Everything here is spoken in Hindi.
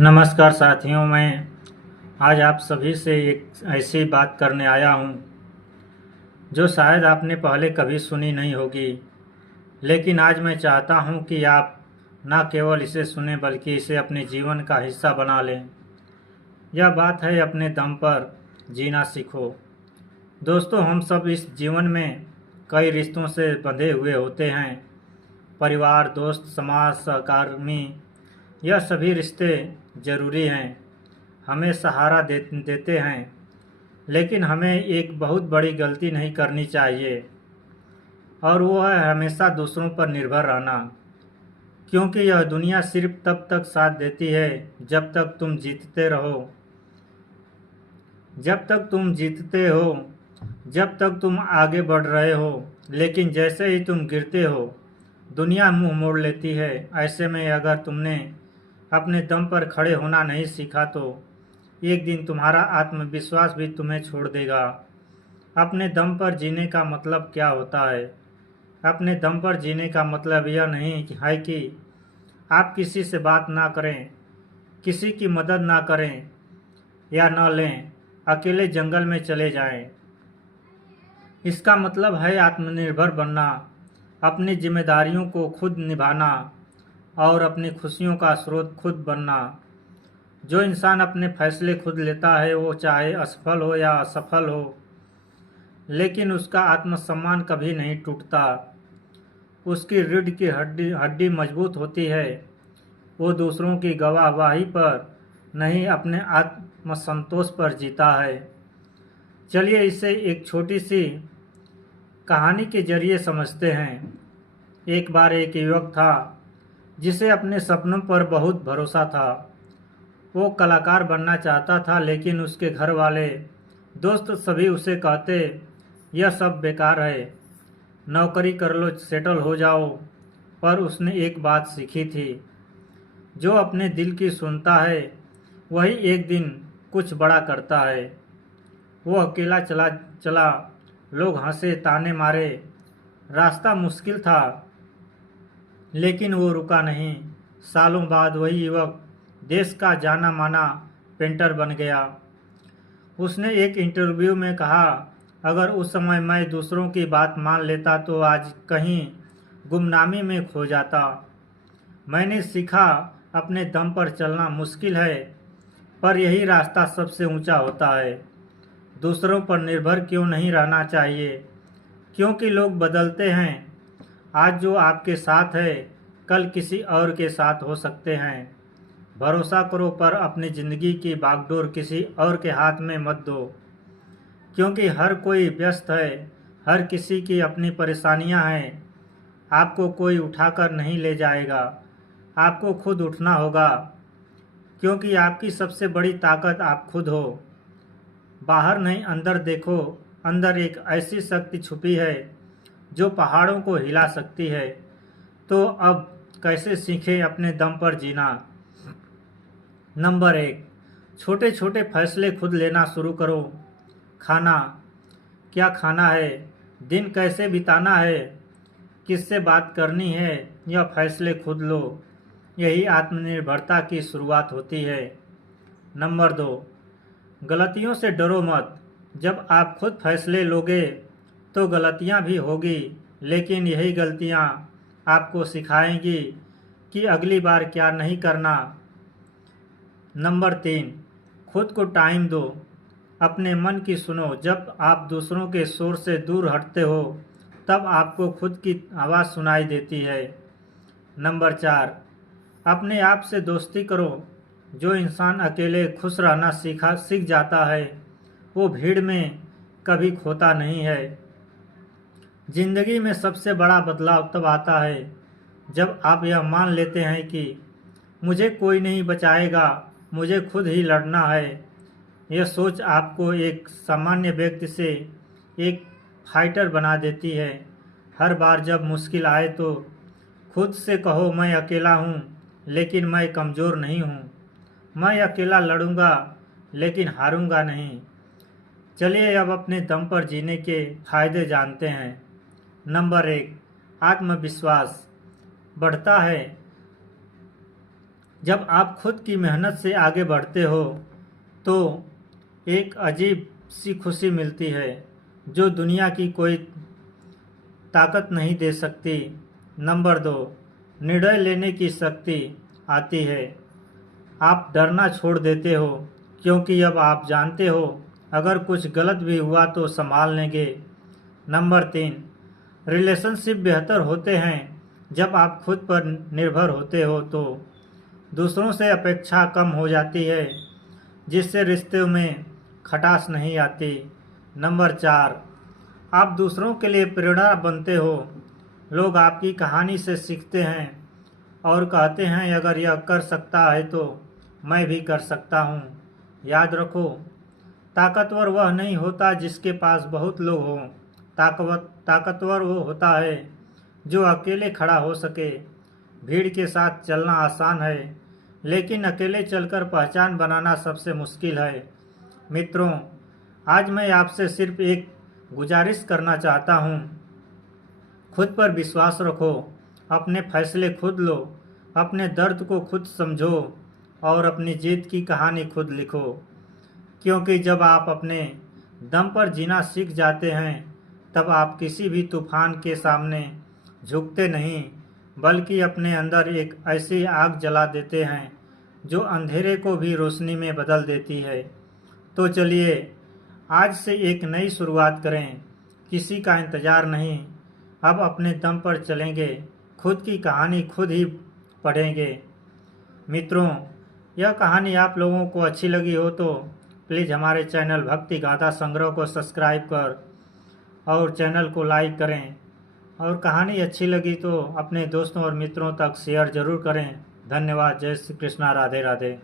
नमस्कार साथियों, मैं आज आप सभी से एक ऐसी बात करने आया हूँ जो शायद आपने पहले कभी सुनी नहीं होगी। लेकिन आज मैं चाहता हूँ कि आप न केवल इसे सुने बल्कि इसे अपने जीवन का हिस्सा बना लें। यह बात है अपने दम पर जीना सीखो। दोस्तों, हम सब इस जीवन में कई रिश्तों से बंधे हुए होते हैं। परिवार, दोस्त, समाज, सहकर्मी, यह सभी रिश्ते ज़रूरी हैं, हमें सहारा देते हैं। लेकिन हमें एक बहुत बड़ी गलती नहीं करनी चाहिए, और वो है हमेशा दूसरों पर निर्भर रहना। क्योंकि यह दुनिया सिर्फ तब तक साथ देती है जब तक तुम जीतते रहो। जब तक तुम जीतते हो, जब तक तुम आगे बढ़ रहे हो। लेकिन जैसे ही तुम गिरते हो, दुनिया मुंह मोड़ लेती है। ऐसे में अगर तुमने अपने दम पर खड़े होना नहीं सीखा तो एक दिन तुम्हारा आत्मविश्वास भी तुम्हें छोड़ देगा। अपने दम पर जीने का मतलब क्या होता है? अपने दम पर जीने का मतलब यह नहीं है कि आप किसी से बात ना करें, किसी की मदद ना करें या न लें, अकेले जंगल में चले जाएं। इसका मतलब है आत्मनिर्भर बनना, अपनी जिम्मेदारियों को खुद निभाना और अपनी खुशियों का स्रोत खुद बनना। जो इंसान अपने फैसले खुद लेता है, वो चाहे असफल हो या असफल हो, लेकिन उसका आत्मसम्मान कभी नहीं टूटता। उसकी रीढ़ की हड्डी हड्डी मजबूत होती है। वो दूसरों की गवाही पर नहीं, अपने आत्मसंतोष पर जीता है। चलिए इसे एक छोटी सी कहानी के जरिए समझते हैं। एक बार एक युवक था जिसे अपने सपनों पर बहुत भरोसा था। वो कलाकार बनना चाहता था, लेकिन उसके घर वाले, दोस्त सभी उसे कहते, यह सब बेकार है, नौकरी कर लो, सेटल हो जाओ। पर उसने एक बात सीखी थी, जो अपने दिल की सुनता है वही एक दिन कुछ बड़ा करता है। वो अकेला चला चला, लोग हंसे, ताने मारे, रास्ता मुश्किल था, लेकिन वो रुका नहीं। सालों बाद वही युवक देश का जाना माना पेंटर बन गया। उसने एक इंटरव्यू में कहा, अगर उस समय मैं दूसरों की बात मान लेता तो आज कहीं गुमनामी में खो जाता। मैंने सीखा, अपने दम पर चलना मुश्किल है, पर यही रास्ता सबसे ऊंचा होता है। दूसरों पर निर्भर क्यों नहीं रहना चाहिए, क्योंकि लोग बदलते हैं। आज जो आपके साथ है, कल किसी और के साथ हो सकते हैं। भरोसा करो, पर अपनी ज़िंदगी की बागडोर किसी और के हाथ में मत दो। क्योंकि हर कोई व्यस्त है, हर किसी की अपनी परेशानियां हैं। आपको कोई उठाकर नहीं ले जाएगा, आपको खुद उठना होगा। क्योंकि आपकी सबसे बड़ी ताकत आप खुद हो। बाहर नहीं, अंदर देखो। अंदर एक ऐसी शक्ति छुपी है जो पहाड़ों को हिला सकती है। तो अब कैसे सीखें अपने दम पर जीना? नंबर 1, छोटे छोटे फैसले खुद लेना शुरू करो। खाना, क्या खाना है, दिन कैसे बिताना है, किससे बात करनी है, यह फैसले खुद लो। यही आत्मनिर्भरता की शुरुआत होती है। नंबर 2, गलतियों से डरो मत। जब आप खुद फैसले लोगे तो गलतियां भी होगी, लेकिन यही गलतियां आपको सिखाएंगी कि अगली बार क्या नहीं करना। नंबर 3, खुद को टाइम दो, अपने मन की सुनो। जब आप दूसरों के शोर से दूर हटते हो, तब आपको खुद की आवाज़ सुनाई देती है। नंबर 4, अपने आप से दोस्ती करो। जो इंसान अकेले खुश रहना सीख जाता है, वो भीड़ में कभी खोता नहीं है। जिंदगी में सबसे बड़ा बदलाव तब आता है जब आप यह मान लेते हैं कि मुझे कोई नहीं बचाएगा, मुझे खुद ही लड़ना है। यह सोच आपको एक सामान्य व्यक्ति से एक फाइटर बना देती है। हर बार जब मुश्किल आए तो खुद से कहो, मैं अकेला हूँ लेकिन मैं कमज़ोर नहीं हूँ। मैं अकेला लड़ूंगा लेकिन हारूंगा नहीं। चलिए अब अपने दम पर जीने के फायदे जानते हैं। नंबर 1, आत्मविश्वास बढ़ता है जब आप खुद की मेहनत से आगे बढ़ते हो तो एक अजीब सी खुशी मिलती है जो दुनिया की कोई ताकत नहीं दे सकती। नंबर 2, निर्णय लेने की शक्ति आती है। आप डरना छोड़ देते हो क्योंकि अब आप जानते हो अगर कुछ गलत भी हुआ तो संभाल लेंगे। नंबर 3, रिलेशनशिप बेहतर होते हैं जब आप खुद पर निर्भर होते हो तो दूसरों से अपेक्षा कम हो जाती है जिससे रिश्ते में खटास नहीं आती। नंबर 4, आप दूसरों के लिए प्रेरणा बनते हो। लोग आपकी कहानी से सीखते हैं और कहते हैं अगर यह कर सकता है तो मैं भी कर सकता हूँ। याद रखो, ताकतवर वह नहीं होता जिसके पास बहुत लोग हों। ताकतवर वो होता है जो अकेले खड़ा हो सके। भीड़ के साथ चलना आसान है लेकिन अकेले चलकर पहचान बनाना सबसे मुश्किल है। मित्रों, आज मैं आपसे सिर्फ एक गुजारिश करना चाहता हूँ। खुद पर विश्वास रखो, अपने फैसले खुद लो, अपने दर्द को खुद समझो और अपनी जीत की कहानी खुद लिखो। क्योंकि जब आप अपने दम पर जीना सीख जाते हैं तब आप किसी भी तूफान के सामने झुकते नहीं बल्कि अपने अंदर एक ऐसी आग जला देते हैं जो अंधेरे को भी रोशनी में बदल देती है। तो चलिए आज से एक नई शुरुआत करें, किसी का इंतज़ार नहीं, अब अपने दम पर चलेंगे, खुद की कहानी खुद ही पढ़ेंगे। मित्रों, यह कहानी आप लोगों को अच्छी लगी हो तो प्लीज़ हमारे चैनल भक्ति गाथा संग्रह को सब्सक्राइब कर और चैनल को लाइक करें और कहानी अच्छी लगी तो अपने दोस्तों और मित्रों तक शेयर ज़रूर करें। धन्यवाद। जय श्री कृष्णा। राधे राधे।